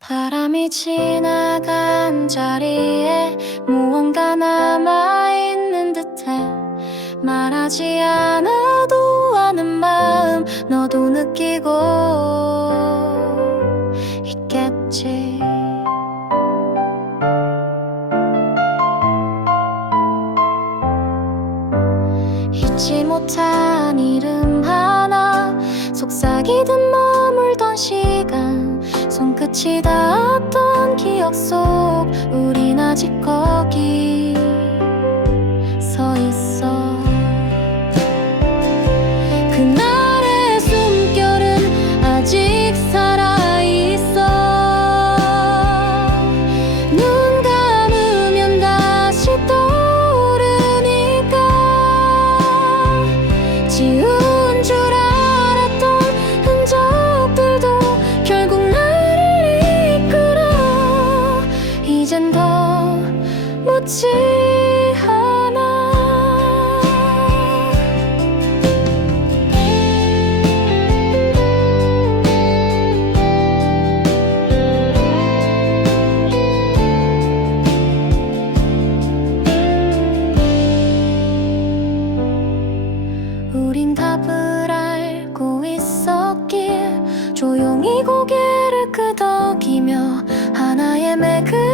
바람이 지나간 자리에 무언가 남아있는 듯해. 말하지 않아도 아는 마음 너도 느끼고 있겠지. 잊지 못한 이름 하나 속삭이듯 머물던 손 끝이 닿았던 기억 속 우린 아직 거기 묻지 않아. 우린 답을 알고 있었기에 조용히 고개를 끄덕이며 하나의 맥을